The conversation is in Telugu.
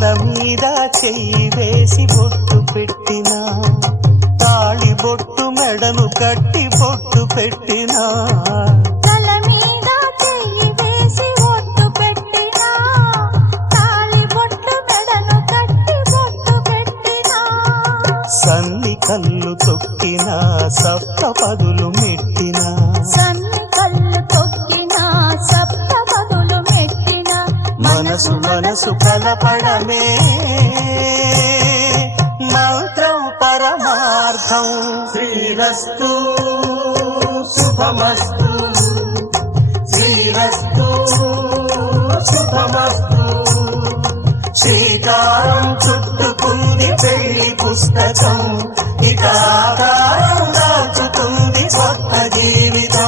మీద చెయ్యి వేసి బొట్టు పెట్టినా, తాళి బొట్టు మెడను కట్టి బొట్టు పెట్టినా, తల మీద చెయ్యి వేసి బొట్టు పెట్టినా, తాళి బొట్టు మెడను కట్టి బొట్టు పెట్టినా, సన్ని కళ్ళు తొక్కినా సప్త పదులు మెట్టినా, సన్ని కళ్ళు తొక్కినా సప్త పదులు మెట్టినా, మనసు మనసు కలపడమే మంత్రం పరమార్థం. శ్రీరస్తు శుభమస్తు, శ్రీరస్తు శుభమస్తు. శ్రీకారం చుట్టుకుంది పెళ్లి పుస్తకం, ఇక ఆకారం దాచుతుంది కొత్త జీవితం.